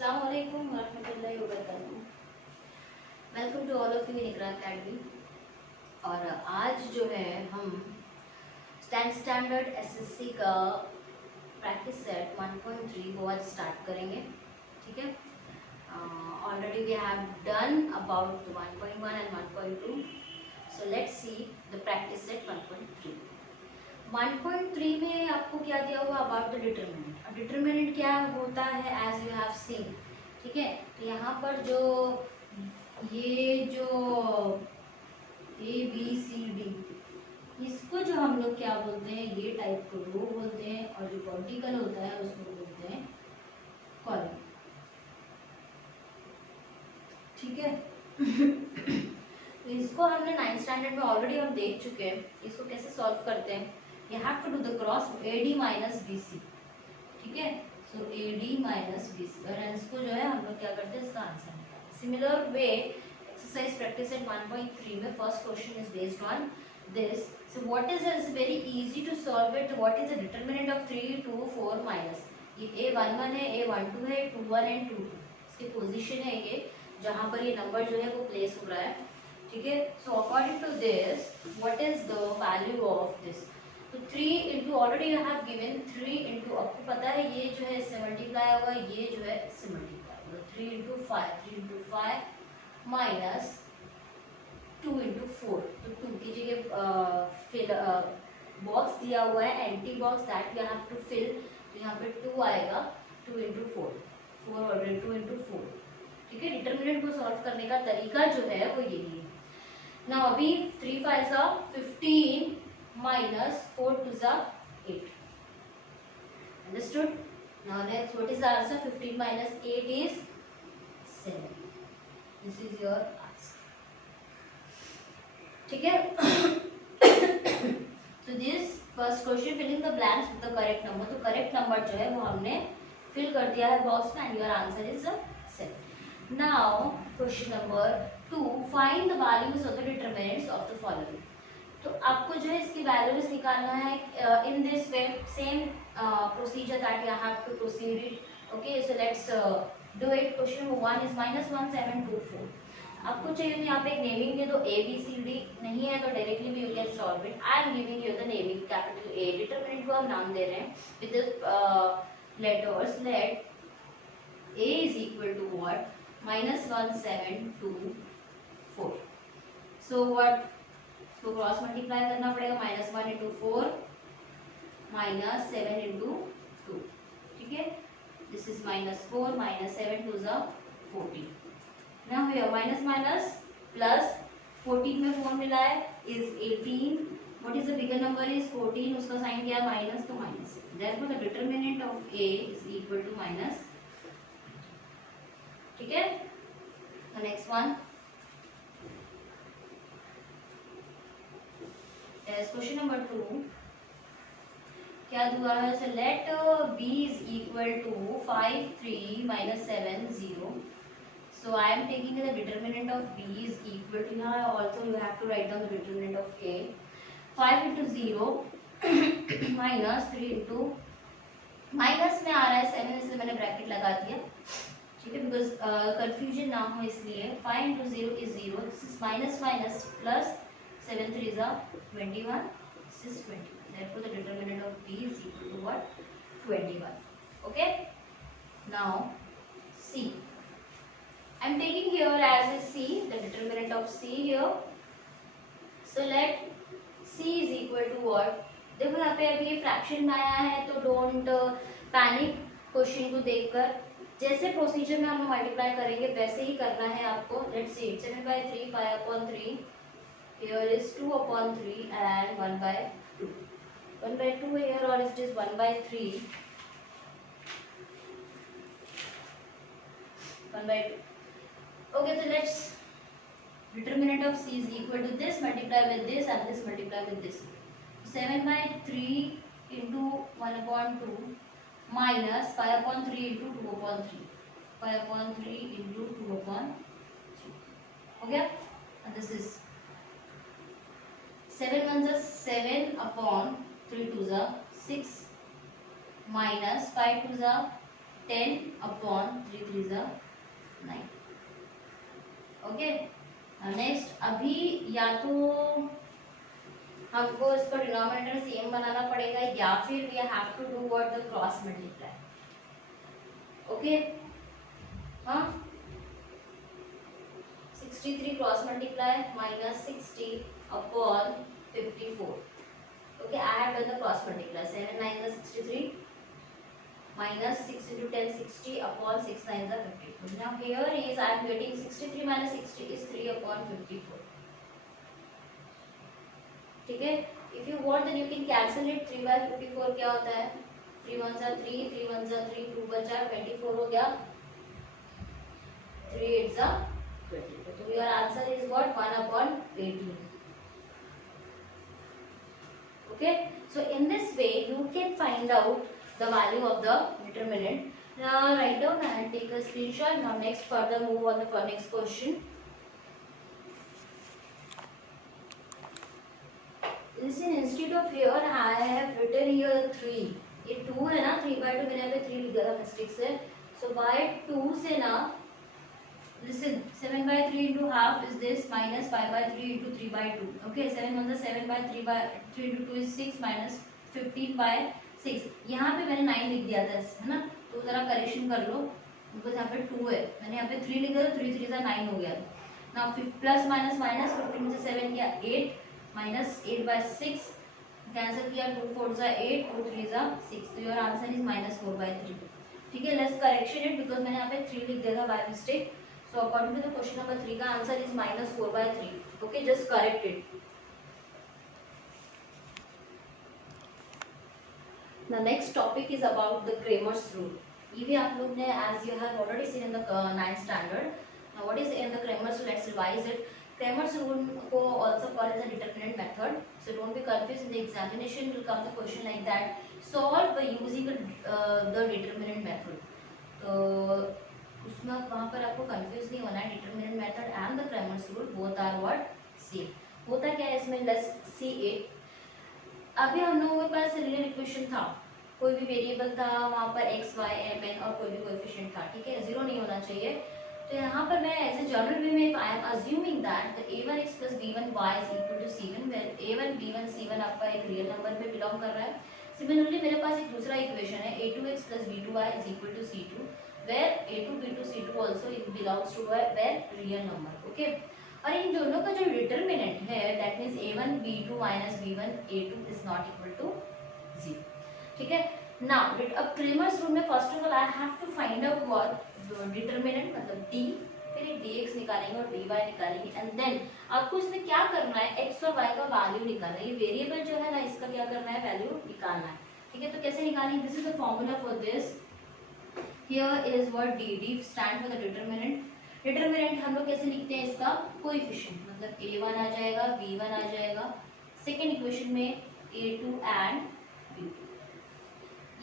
अस्सलाम वालेकुम वरहमतुल्लाहि वबरकातुहू। Welcome to all of you in Iqra academy. और आज जो है हम स्टैंडर्ड एसएससी का प्रैक्टिस सेट 1.3 वो आज स्टार्ट करेंगे। ठीक है, already we have done about 1.1 and 1.2, so let's see the practice set 1.3। 1.3 में आपको क्या दिया हुआ अबाउट द डिटरमिनेंट। अब डिटरमिनेंट क्या होता है एज यू हैव सीन। ठीक है, तो यहाँ पर जो ये जो ए बी सी डी, इसको जो हम लोग क्या बोलते हैं, ये टाइप को रो बोलते हैं, और जो वर्टिकल होता है उसको बोलते हैं कॉलम। ठीक है तो इसको हमने 9th स्टैंडर्ड में ऑलरेडी हम देख चुके हैं। इसको कैसे सॉल्व करते हैं, you have to do the cross AD minus BC। ठीक है, so AD minus BC, और इसको जो है हम लोग क्या करते हैं, इसका आंसर निकालते हैं। Similar way exercise practice at 1.3 में first question is based on this. So what is it's very easy to solve it. What is the determinant of 3 2 4 minus, ये A11 है, A12 है, 21 एंड 22, इसकी पोजीशन है ये जहां पर ये नंबर जो है वो प्लेस हो रहा है। ठीक है, so according to this what is the value of this. तो 3 into already you have given 3 into, आपको पता है ये जो है इससे मल्टीप्लाई होगा, ये जो है इससे मल्टीप्लाई होगा। 3 इंटू 5 माइनस 2 इंटू 4, तो 2 की जगह फिल बॉक्स दिया हुआ है empty box, that you have to fill. तो यहाँ पे 2 आएगा, 2 इंटू 4 ऑलरेडी 2 इंटू 4। ठीक है, डिटरमिनेंट को सॉल्व करने का तरीका जो है वो यही है। ना अभी 3 5 15 minus 4 to the 8. Understood? Now next, what is the answer? 15 minus 8 is 7. This is your answer. ठीक है so this first question, filling the blanks with the correct number। तो करेक्ट नंबर जो है वो हमने फिल कर दिया है बॉक्स में, and your answer is 7। Now question number 2, find the values of the determinants of the following. तो आपको जो है इसकी वैल्यूज निकालना है in this way, same procedure that you have to proceed it. Okay, so let's do it. Question 1 is -1 7 2 4। आपको चाहिए तो यहाँ पे एक नेमिंग दे दो, ए बी सी डी, नहीं है तो डायरेक्टली भी you can solve it. I am giving you the naming capital A, determinant को हम नाम दे रहे हैं with the letters. Let A is equal to what, -1 7 2 4। So what, तो क्रॉस मल्टीप्लाई करना पड़ेगा, -1 इंटू 4 -7 इंटू 2। ठीक है, दिस इज -4 -7 2 ज़ा 14। Now here minus minus plus 14 में 4 मिला है is 18। What is the bigger number is 14, उसका साइन किया माइनस, तो minus. Therefore the determinant of A is equal to minus. ठीक है, the next one question number 2 क्या हुआ है। So let b is equal to 5 3 minus 7 0। So I am taking the determinant of b is equal to, यहाँ also you have to write down the determinant of a। 5 into 0 minus 3 into, minus में आ रहा है 7 इसलिए मैंने bracket लगा दिया। ठीक है, बिकॉज कंफ्यूजन ना हो इसलिए। 5 into 0 is 0, this is minus minus plus 7 3 is 21, this is 20. Therefore, the determinant of b is equal to what, 21. Okay. Now, c. I am taking here as a c, the determinant of c here. So let c is equal to what. देखो यहाँ पे अभी ये fraction में आया है, तो don't panic question को देखकर। जैसे प्रोसीजर में हम मल्टीप्लाई करेंगे वैसे ही करना है आपको। Let's see, 7/3 5/3, here is 2/3 and 1/2. 1/2 here, or it is 1/3, 1/2. Okay, so let's, determinant of c is equal to this multiply with this and this multiply with this. 7/3 into 1/2 minus 5/3 into 2/3, 5/3 into 2/3. Okay, and this is 7 1 is 7/3 2 is 6 minus 5 2 is 10/3 9। Okay, next अभी या तो हमको इसका denominator same बनाना पड़ेगा या फिर we have to do what the cross multiply. Okay, हाँ 63 cross multiply minus 60 upon 54। Okay, I have done the cross multiply. 7 9 is 63 minus 6 into 10 60 upon 6 9 is 54. Now here is I am getting 63 minus 60 is 3 upon 54. ठीक है, if you want then you can cancel it। 3 by 54 क्या होता है? 3 1 जा 3, 3 1 जा 3, 2 बचा 24 हो गया, 3 8 जा 24। तो your answer is what? 1 upon 18। Okay, so in this way you can find out the value of the determinant. Now write down and take a screenshot. Now next further move on the next question. Listen, instead of here I have written here 3। ये 2 है ना, 3 by 2 मैंने यहाँ पे 3 लिखा था mistake से। So by 2 से ना, listen, 7 by 3 into half is this minus 5 by 3 into 3 by 2। Okay, 7 1 is 7 by 3 by 3 into 2 is 6 minus 15 by 6। यहाँ पे मैंने 9 लिख दिया था, है ना, तो जरा करेक्शन कर लो बिकॉज यहाँ पे 2 है, मैंने यहाँ पे 3 लिखा था, 3 3 9 हो गया। नाउ प्लस माइनस माइनस 15 से 7 किया 8 माइनस 8 by 6 कैंसिल किया, 2 4 जा 8, 2 3 जा 6। तो योर आंसर इज -4 by 3। ठीक है, लेट्स करेक्शन इट बिकॉज मैंने यहाँ पे 3 लिख दिया था by mistake. So according to the question number 3 का answer is -4 by 3। Okay, just correct it. The next topic is about the Cramer's rule। ये भी आप लोग ने as you have already seen in the 9th standard। Now what is in the Cramer's rule? Let's revise it। Cramer's rule को also called as a determinant method। So don't be confused, in the examination will come the question like that, solve by using the determinant method। तो उसमें वहाँ पर आपको confuse नहीं होना है। determinant method and the Cramer's rule both are what? same। होता क्या है इसमें? let's see it। अभी हम लोगों के पास रियल इक्वेशन था, कोई भी वेरिएबल था वहाँ पर x y m n और कोई भी कोएफिशिएंट था। ठीक है, जीरो नहीं होना चाहिए। तो यहाँ पर मैं एज ए जनरल वे में I am assuming that the a1x plus b1y is equal to c1 where a1 b1 c1 आपका एक रियल नंबर में बिलोंग कर रहा है। सिमिलरली मेरे पास एक दूसरा इक्वेशन है a2x plus b2y is equal to c2 where a2 b2 c2 also belongs to where real number. Okay, और इन दोनों का जो डिटरमिनेंट है that means a1 b2 minus b1 a2 is not equal to 0। ठीक है, now अब Cramer's rule में first of all I have to find out what determinant मतलब d, फिर एक dx निकालेंगे और dy निकालेंगे एंड देन आपको इसमें क्या करना है, x और y का वैल्यू निकालना है। ये वेरिएबल जो है ना, इसका क्या करना है, वैल्यू निकालना है। ठीक है, तो कैसे निकालेंगे? This is the formula for this. Here is what d stand for the determinant. Determinant हम लोग कैसे लिखते हैं इसका? कोएफिशिएंट, मतलब a1 आ जाएगा, b1 आ जाएगा, सेकेंड इक्वेशन में a2 एंड b2।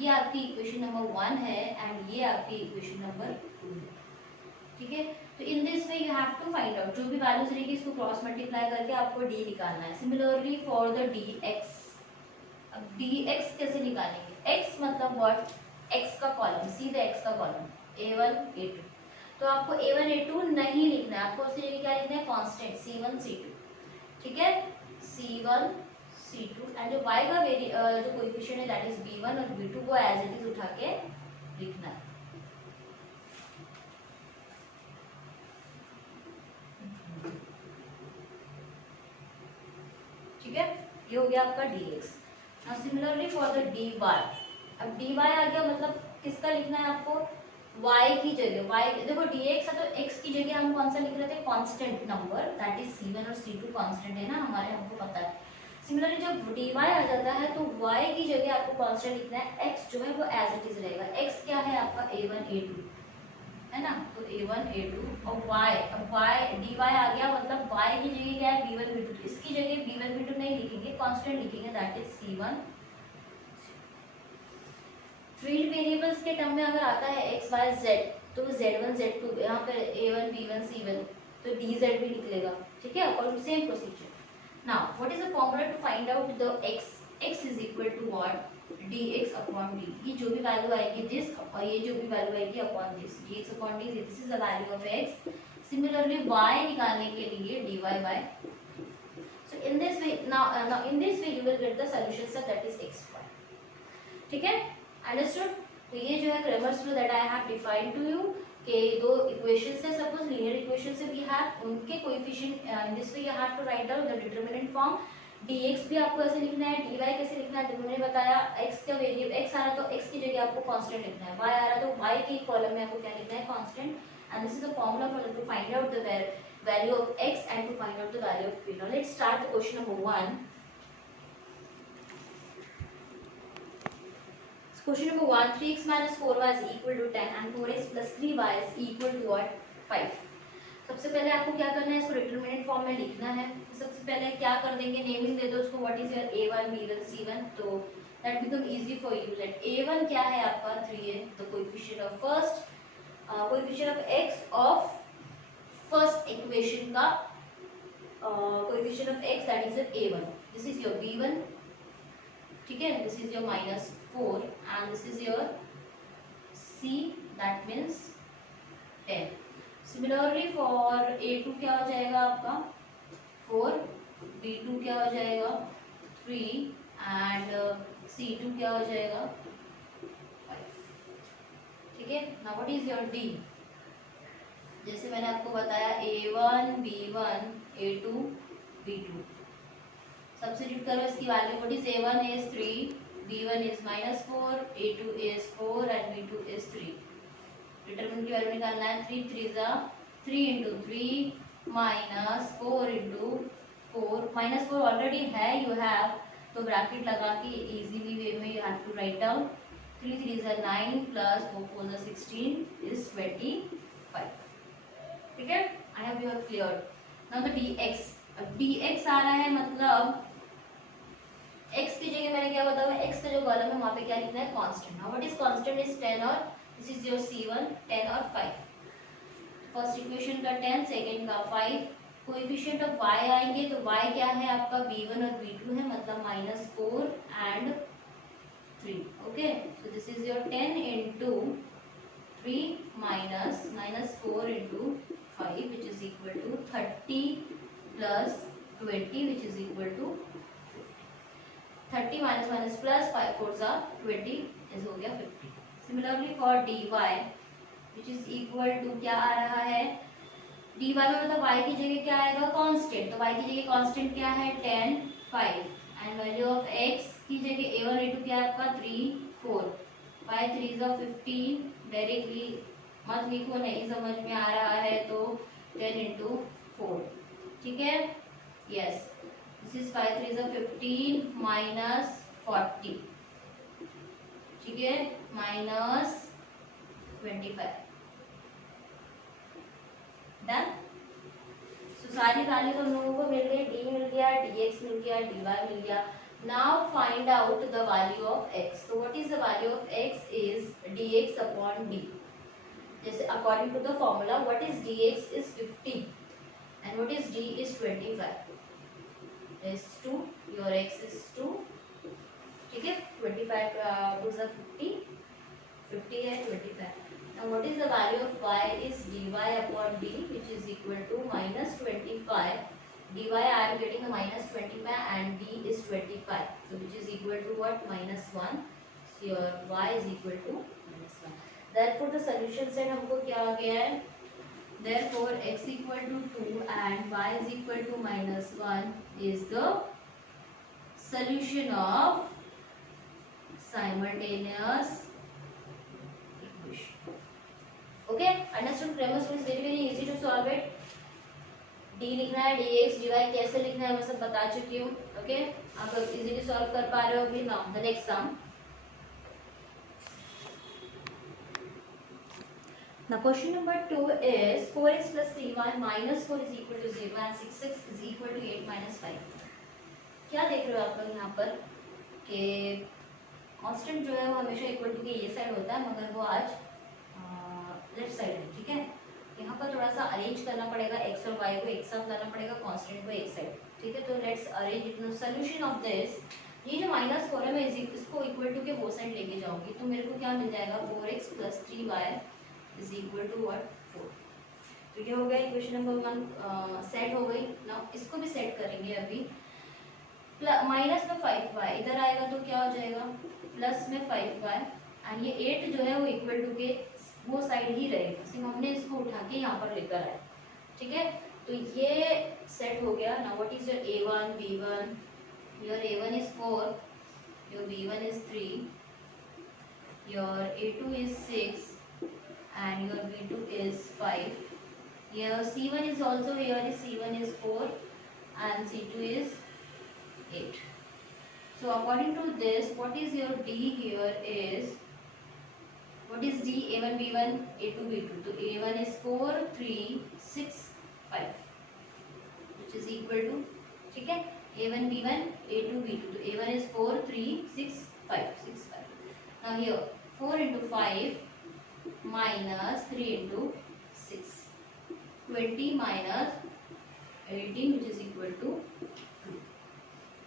ये आपकी इक्वेशन नंबर 1 है एंड ये आपकी इक्वेशन नंबर 2 है। ठीक है, तो in this way you have to find out, जो भी वैल्यूज रहेगी इसको क्रॉस मल्टीप्लाई करके आपको d निकालना है। सिमिलरली फॉर द dx, अब dx कैसे निकालेंगे? x मतलब व्हाट? x का कॉलम, सीधे x का कॉलम a1 a2। तो आपको a1 a2 नहीं लिखना है, आपको उसकी जगह क्या लिखना है? Constant c1 c2। ठीक है, c1 c2 एंड जो y का जो कोएफिशिएंट है दैट इज b1 और b2 को एज इट इज उठा के लिखना है। ठीक है, ये हो गया आपका dx। Now similarly for the dy, अब dy आ गया, मतलब किसका लिखना है आपको? y की जगह। y देखो dx है तो x की जगह हम कौन सा लिख रहे थे? Constant number that is c1 और c2 कांस्टेंट है ना हमारे, हमको पता है। सिमिलरली जब dy आ जाता है तो y की जगह आपको कांस्टेंट लिखना है, x जो है वो एज इट इज रहेगा। x क्या है आपका? a1 a2 है ना, तो a1 a2 और y, अब y dy आ गया, मतलब y की जगह क्या है? b1 b2। इसकी जगह b1 b2 नहीं लिखेंगे, कांस्टेंट लिखेंगे that is c1। Field variables के टर्म में अगर आता है x y z तो z1 z2, यहाँ पर a1 b1 c1 तो dz भी निकलेगा। ठीक है, और same procedure. Now what is the formula to find out the x? x is equal to what? dx upon d, ये जो भी वैल्यू आएगी दिस और ये जो भी वैल्यू आएगी upon this, dx upon D, this is the value of x. Similarly y निकालने के लिए dy by. So in this way, now in this way you will get the solution set, that is x y. ठीक है, understood. तो ये जो है Cramer's law that I have defined to you के दो इक्वेशंस है, suppose linear equations we have, उनके coefficient in this way you have to write down the determinant form. dx भी आपको ऐसे लिखना है, dy कैसे लिखना है, मैंने बताया. x का वेरिएबल x आ रहा तो x की जगह आपको कांस्टेंट लिखना है, y आ रहा तो y के कॉलम में आपको क्या लिखना है, constant. And this is the formula for to find out the value of x and to find out the value of p. Now let's start the question number 1. Question number 1, 3x minus 4y is equal to 10 and 4x plus 3y is equal to what, 5. सबसे पहले आपको क्या करना है, इसको determinant form में लिखना है. सबसे पहले क्या कर देंगे, नेमिंग दे दो उसको, what is your a1 b1 c1. तो that become easy for you. That a1 क्या है आपका 3 है, तो coefficient of first, coefficient of x of first equation का coefficient of x, that is your a1. This is your b1, ठीक है. This is your -4 and this is your c, that means 10. Similarly for a2 क्या हो जाएगा आपका 4, b2 क्या हो जाएगा 3 एंड c2 क्या हो जाएगा 5. ठीक है. Now what is your d, जैसे मैंने आपको बताया a1 b1 a2 b2. Substitute करो इसकी value. What is a1 is 3, b1 is -4, a2 is 4 and b2 is 3. Determinant की वैल्यू निकालना है. 3 3 3 into 3 minus 4 into 4, -4 ऑलरेडी है यू हैव, तो ब्रैकेट लगा के इजीली वे में you have to write down. 3 3 9 plus 4 4 16 is 25. ठीक है, I have you have clear. Now the dx, dx आ रहा है मतलब x की जगह मैंने क्या बताया, x का जो कॉलम है वहां पे क्या लिखना है, constant. Now what is constant is 10 और दिस इज योर c1, 10 और 5. फर्स्ट इक्वेशन का 10, सेकंड का 5. कोएफिशिएंट ऑफ y आएंगे तो y क्या है आपका b1 और b2 है, मतलब -4 and 3. Okay, so this is your 10 into 3 -4 into 5 which is equal to 30 plus 20 which is equal to 30 minus plus 5 4s are 20 is हो गया 50. Similarly for dy which is equal to क्या आ रहा है, dy में मतलब y की जगह क्या आएगा, कांस्टेंट. तो y की जगह कांस्टेंट क्या है 10 5 एंड वैल्यू ऑफ x की जगह a1 a2 क्या है आपका 3 4, 5 3 15. डायरेक्टली मत लिखो, नहीं समझ में आ रहा है तो 10 into 4. ठीक है, यस. This is 5 3 15 minus 40. ठीक है, -25. डन. सो सारी वैल्यू तो हम लोगों को मिल गई, d मिल गया, dx मिल गया, dy मिल गया. Now find out the value of x. तो what is the value of x is dx upon d. जैसे according to the formula what is dx is 50 and what is d is 25 is 2, your x is 2. ठीक है, 25 2 50, 50 है 25. Now what is the value of y is dy upon d which is equal to -25. dy I am getting a -25 and d is 25, so which is equal to what, -1. So your y is equal to -1. Therefore the solution set हमको क्या आ गया है, therefore x equal to 2 and y is equal to -1 is the solution of simultaneous equation. Okay, understood? Cramer's rule is very easy to solve it. d लिखना है, dx dy कैसे लिखना है मैं सब बता चुकी हूँ. ओके, आप इजीली सॉल्व कर पा रहे हो भी. Now the next sum. Now question number 2 is 4x plus 3y minus 4 is equal to 0 and 6x is equal to 8 minus 5. क्या देख रहे हो आप लोग यहाँ पर कि कांस्टेंट जो है वो हमेशा इक्वल टू के ये साइड होता है, मगर वो आज लेफ्ट साइड है. ठीक है, यहाँ पर थोड़ा सा अरेंज करना पड़ेगा, x और y को एक साथ लाना पड़ेगा, कांस्टेंट को एक साइड. ठीक है, तो let's arrange it. No solution of this, ये जो -4 है मैं इसको इक्वल टू के वो साइड लेके जाऊंगी तो मेरे को क्या मिल जाएगा 4x + 3y is equal to what 4। तो ये हो गया इक्वेशन नंबर 1 सेट हो गई। ना इसको भी सेट करेंगे अभी। माइनस में 5y इधर आएगा तो क्या हो जाएगा प्लस में 5y एंड ये 8 जो है वो इक्वल टू के वो साइड ही रहेगा, सिर्फ हमने इसको उठा के यहाँ पर लेकर आए। ठीक है, तो ये सेट हो गया। Now what is your a1 b1, your a1 is 4, your b1 is 3, your a2 is 6 and your b2 is 5. Your c1 is also here, c1 is 4 and c2 is 8. So according to this, what is your d here is, what is d? a1 b1 a2 b2. So a1 is 4 3 6 5 which is equal to, ठीक है, a1 b1 a2 b2. तो a1 is 4 3 6 5 6 5. Now here 4 into 5 minus 3 into 6, 20 minus 18 which is equal to 2.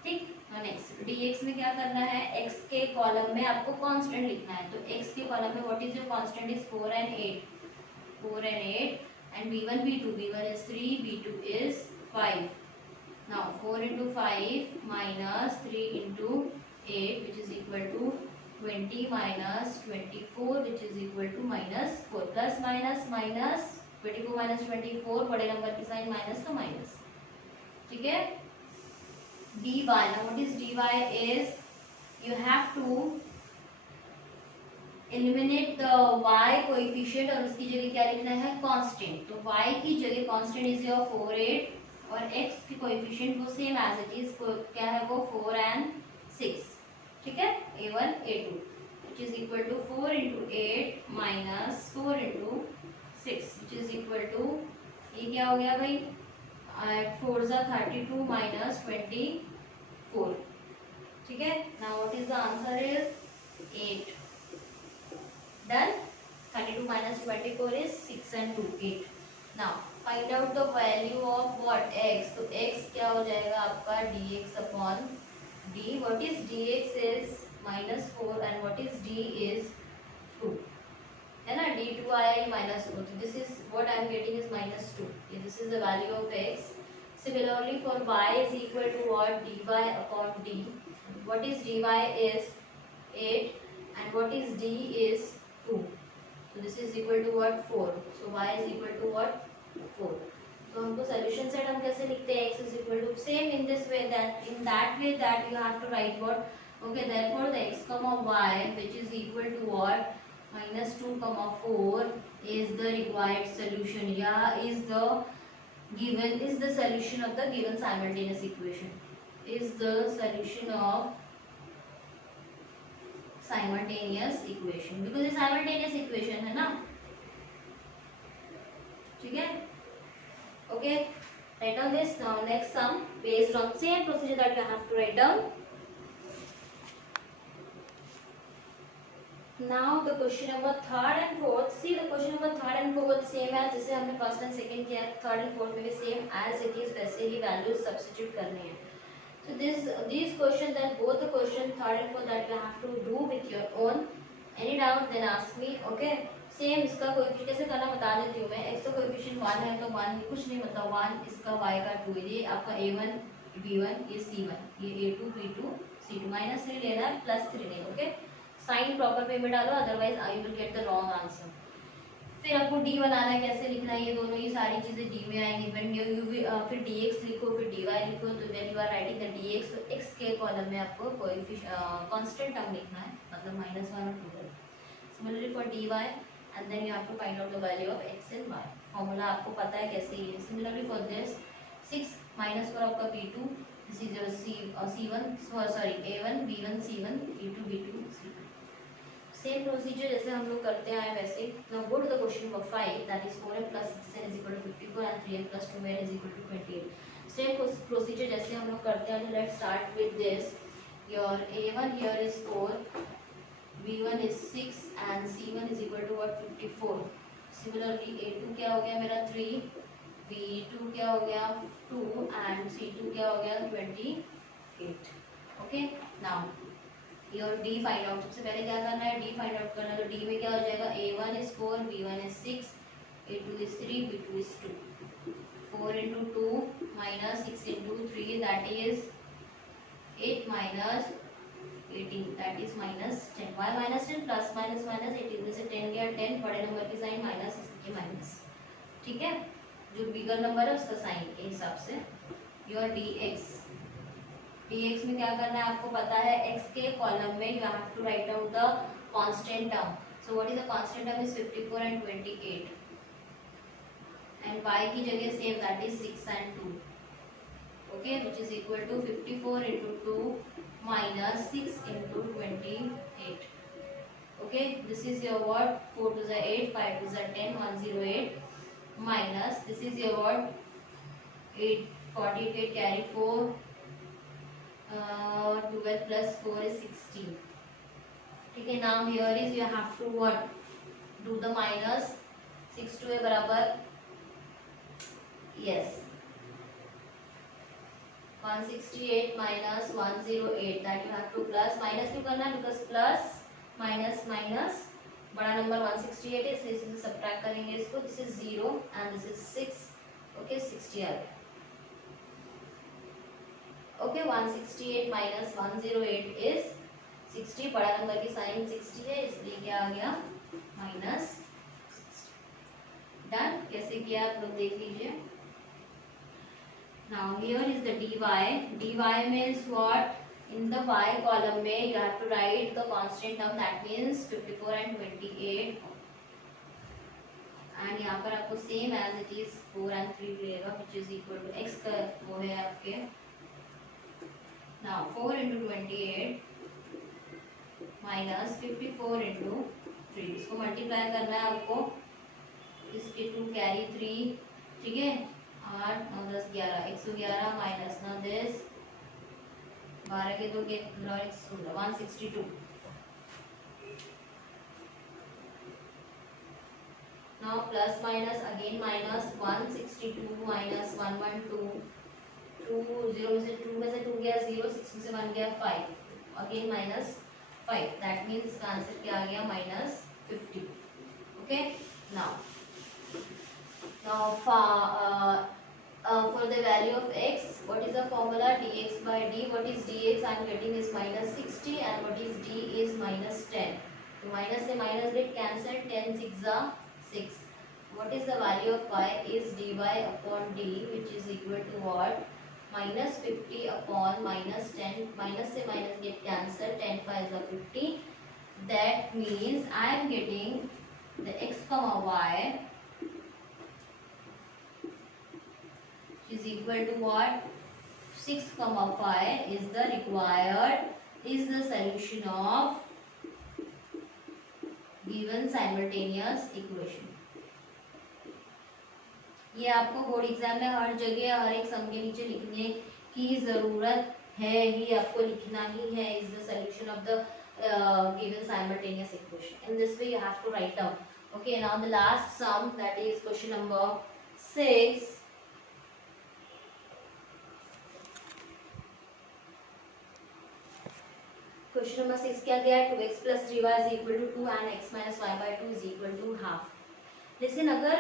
ठीक, next dx में क्या करना है, x के column में आपको कांस्टेंट लिखना है। तो x के कॉलम में what is your constant is 4 and 8 and b1 b2, b1 is 3 b2 is 5. Now 4 into 5 minus 3 into 8 which is equal to 20 minus 24 which is equal to -4, plus minus minus 24 minus 24 बड़े number की sign minus तो minus. ठीक है, dy, now what is dy is, you have to eliminate the y coefficient और उसकी जगह क्या लिखना है कांस्टेंट। तो y की जगह कांस्टेंट इज योर 4 8 और x की कोएफिशिएंट वो सेम एज इट इज, क्या है वो 4 and 6। ठीक है, a1 a2 which is equal to 4 into 8 minus 4 into 6 which is equal to, ये क्या हो गया भाई 4 सा 32 minus 24। ठीक है, now what is the answer is 8। Done, 32 minus 24 is 6 and 2 8। Now find out the value of what x, तो x क्या हो जाएगा आपका dx upon d। what is dx is -4 and what is d is 2, है ना, d2 आया -4, तो this is what I am getting is -2। this is the value of x। Similarly for y is equal to what, dy upon d। what is dy is 8 and what is d is 2, so this is equal to what 4, so y is equal to what 4। तो हमको solution set हम कैसे लिखते हैं, x is equal to same in this way, that in that way that you have to write what, okay, therefore the x comma y which is equal to what -2 comma 4 is the required solution, yeah, is the given, is the solution of the given simultaneous equation, is the solution of simultaneous equation, because ये simultaneous equation है ना। ठीक है, okay, write down this। now next sum based on same procedure that you have to write down। now the question number third and fourth, see the question number third and fourth same as जैसे हमने first and second किया, third and fourth में भी same as it is वैसे ही values substitute करने हैं। so these questions and both the question third and fourth that you have to do with your own, any doubt then ask me, okay। Same इसका coefficient कैसे करना बता देती हूँ मैं। x का कोएफिशिएंट 1 है तो 1 कुछ नहीं, मतलब 1 इसका y का 2, ये आपका a1 b1 ये c1 ये a2 b2 c2, -3 लेना है +3 नहीं, ओके। साइन प्रॉपर वे में डालो, otherwise I will get the wrong answer. फिर आपको d बनाना है, कैसे लिखना है, ये दोनों ही सारी चीजें d में आएंगी। व्हेन यू फिर dx लिखो फिर dy लिखो, तो when you are writing the dx, तो x के कॉलम में आपको कोएफिशिएंट कांस्टेंट टर्म लिखना है, मतलब -1 और 2। Similarly for dy and then you have to find out the value of x and y, formula आपको पता है कैसे ही है। सिमिलरली फॉर दिस 6 -4 आपका b2, this is your c1 sorry a1 b1 c1 a2 b2 c2। Same procedure जैसे हम लोग करते आए वैसे। Now go to the question number 5 that is 4m + 6n is equal to 54 and 3m + 2n is equal to 28। Same procedure जैसे हम लोग करते हैं। Let's start with this, your a1 here is 4, b1 is 6 and c1 is equal to what 54। Similarly a2 क्या हो गया मेरा 3, b2 क्या हो गया 2 and c2 क्या हो गया 28। Okay now your D find out. सबसे पहले क्या करना है, डी फाइंड आउट करना है। तो डी में क्या हो जाएगा, a1 is 4, b1 is 6, a2 is 3, b2 is 2. 4 into 2 minus 6 into 3 that is 8 minus 18 that is minus 10. y minus 10 plus minus minus 18 में से 10 गया 10, बड़े नंबर की साइन माइनस, इसके माइनस। ठीक है, जो बिगर नंबर है उसका साइन के हिसाब से। योर dx dx में क्या करना है आपको पता है, x के कॉलम में you have to write down the constant term. So what is the constant term is 54 and 28 and y की जगह same that is 6 and 2, okay, which is equal to 54 into 2 minus 6 into 28. Okay, this is your what, 4 to the 8, 5 to the 10, 108 minus this is your what, 8 48 carry 4, 12 plus 4 is 16. ठीक है, now here is you have to what, do the minus, 6 to a बराबर, yes, 168 minus 108 that you have to plus, minus क्यों करना है, because plus minus minus बड़ा number 168 है, इसलिए इसे सब्ट्रैक्ट करेंगे इसको, this is 0 and this is 6, okay 60 आ गया, ओके 168 minus 108 is 60, बड़ा नंबर की साइन 60 है इसलिए क्या आ गया माइनस 60। डन, कैसे किया आप लोग देख लीजिए। Now here is the dy. dy means what? In the y column में you have to write the constant term, that means 54 and 28. And यहाँ पर आपको same as it is 4 and 3 मिलेगा, which is equal to x का वो है आपके। Now 4 into 28 minus 54 into 3, इसको मल्टीप्लाई करना है आपको, इसके 2 कैरी 3, ठीक है, 8 9 10 11, 111 माइनस 9 10, 12 के 2 के 162। now plus minus again minus 162 minus 112, 2 0 में से 2 गया 0, 6 में से 1 गया 5, again minus 5, that means इसका आंसर क्या आ गया minus 50। okay, now for the value of x, what is the formula, dx by d, what is dx I am getting is minus 60 and what is d is minus 10, तो minus से minus get cancel, 10 6 are 6, what is the value of y is dy upon d, which is equal to what, minus 50 upon minus 10, minus से minus get cancel, 10 5 are 50, that means I am getting the x comma y is equal to what, 6 comma 5 is the required, is the solution of given simultaneous equation। ये आपको board exam में हर जगह हर एक सम के नीचे लिखने की जरूरत है ही, आपको लिखना ही है, is the solution of the given simultaneous equation, in this way you have to write down। okay, now the last sum, that is question number 6। Question number 6 क्या दिया है, 2x plus 3y is equal to 2 and x minus y by 2 is equal to half। लेकिन अगर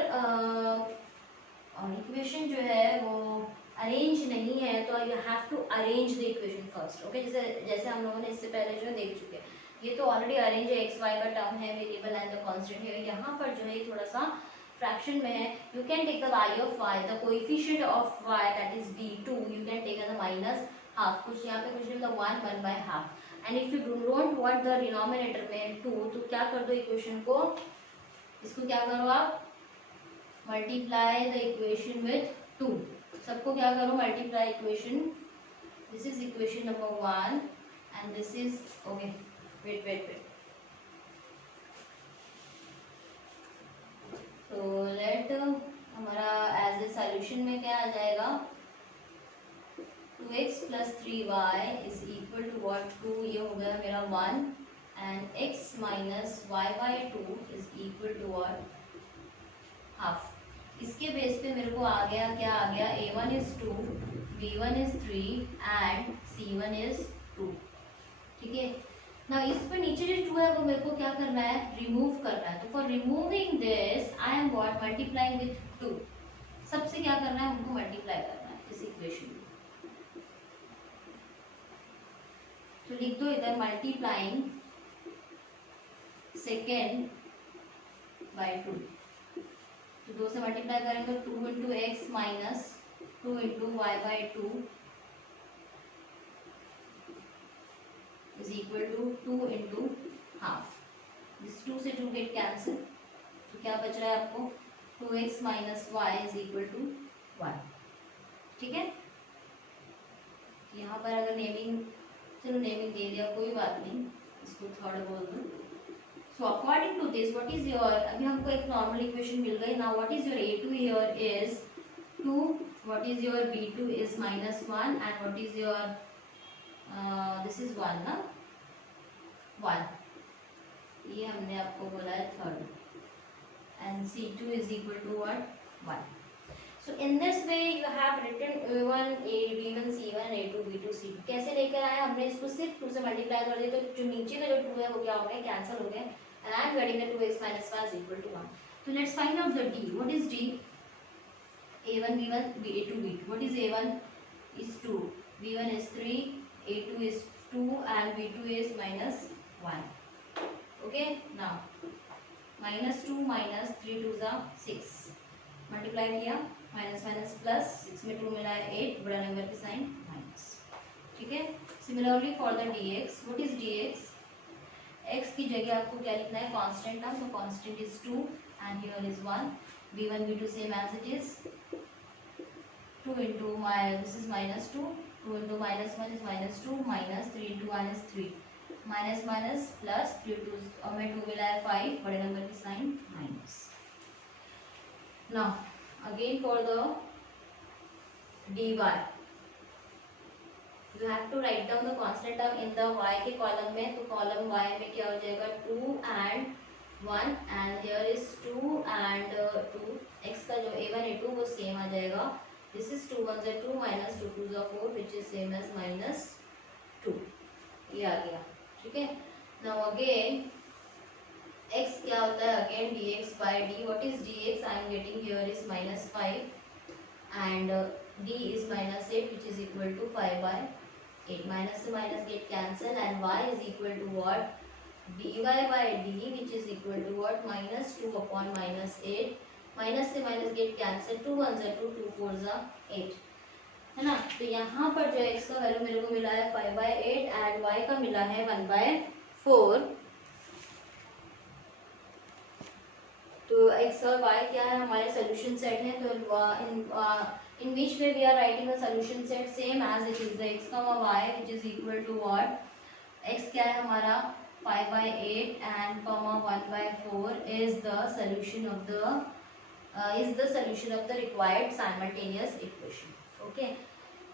equation जो है वो arrange नहीं है तो you have to arrange the equation first. Okay, जैसे हम लोगों ने इससे पहले जो देख चुके हैं, ये तो ऑलरेडी अरेंज है, एक्स वाई का टर्म है, वेरिएबल एंड द कांस्टेंट है, यहाँ पर जो है थोड़ा सा फ्रैक्शन में है। You can take the value of y, the coefficient of y that is b2, you can take as minus half, कुछ यहाँ पे कुछ मतलब 1 by half, and if you don't want the denominator में 2 तो क्या कर दो, इक्वेशन को, इसको क्या करो आप, मल्टीप्लाई द इक्वेशन विथ 2, सबको क्या करो multiply equation, this is equation number 1 and this is, okay wait, तो लेट हमारा एज ए सॉल्यूशन में क्या आ जाएगा, 2x plus 3y is equal to what, 2, ये हो गया मेरा 1 and x minus y by 2 is equal to what, half. इसके बेस पे मेरे को आ गया, क्या आ गया, a1 is 2, b1 is 3 and c1 is 2, ठीक है ना। इस पे नीचे जो 2 है वो मेरे को क्या करना है, रिमूव करना है। तो for removing this I am what, multiplying with 2। सबसे क्या करना है, हमको मल्टीप्लाई करना है इस इक्वेशन में। तो लिख दो इधर मल्टीप्लाइंग सेकेंड बाय 2। तो 2 से मल्टीप्लाई करेंगे तो 2 into x minus 2 into y by 2 is equal to 2 into half. This 2 से 2 गेट कैंसिल, तो क्या बच रहा है आपको, 2x minus y is equal to 1, ठीक है। यहाँ पर अगर नेमिंग, चलो नेमिंग दे दिया कोई बात नहीं, इसको थर्ड बोल दो। So according to this what is your, अभी हमको एक नॉर्मल इक्वेशन मिल गई। Now what is your a2 here is 2, what is your b2 is -1 and what is your this is 1 ना, 1, ये हमने आपको बोला है third, and c2 is equal to what, 1। So in this way you have written a1 b1 c1 a2 b2 c2। कैसे लेकर आए हमने, इसको सिर्फ 2 से मल्टीप्लाई कर दिया, तो जो नीचे का जो 2 है वो क्या हो गया, कैंसिल हो गया, and I am getting the 2x minus 1 is equal to 1। So let's find out the d। What is d? a1 b1 a2 b2। What is a1 is 2, b1 is 3, a2 is 2 and b2 is -1। Okay, now -2 minus 3 2 is 6, multiply किया, minus minus plus, 6 में 2 मिला है 8, बड़ा number की sign minus, ठीक है। Similarly for the dx, what is dx, x की जगह आपको क्या लिखना है, कांस्टेंट नाम, तो constant is 2 and here is 1, v1 v2 same as it is, 2 into this is -2, 2 into -1 is -2, minus 3 into 1 is 3, minus minus plus 3 2 और में 2 मिला है 5, बड़े नंबर की sign minus. Now again for the dy, you have to write down the constant term in the y के column में, तो column y में क्या हो जाएगा, 2 and 1 and here is 2 and 2, x का जो a1 a2 वो सेम आ जाएगा, this is 2 1 2 minus 2 2 4 which is same as -2, ये आ गया, ठीक है। Now again x क्या होता है, again dx by d, what is dx, I am getting here is -5 and d is -8 which is equal to 5 by 8, minus से minus get cancel and y is equal to what, dy by d which is equal to what, -2 upon -8, minus से minus get cancel, 2 1 2 2 4 8, है ना। तो यहाँ पर जो x का value मेरे को मिला है 5 by 8 एंड y का मिला है 1 by 4। तो x और y क्या है, हमारे सोल्यूशन सेट है, तो in which way we are writing the solution set same as it is the x comma y which is equal to what, x क्या है हमारा 5 by 8 and comma 1 by 4 is the solution of the required simultaneous equation। okay,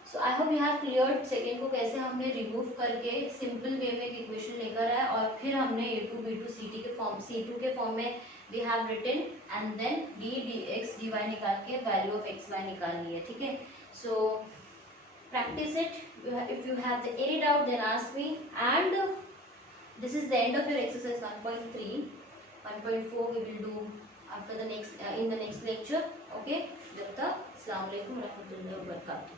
so I hope you have cleared second को कैसे हमने remove करके simple way में एक equation लेकर आए, और फिर हमने a2 b2 c2 के फॉर्म c2 के फॉर्म में we have written and then d dx dy निकाल के वैल्यू ऑफ x y निकाल लिया, ठीक है। so practice it, if you have any doubt then ask me, and this is the end of your exercise 1.3 1.4 we will do after the next in the next lecture। okay, जब तक अस्सलाम वालेकुम रहमतुल्लाहि व बरकातहू।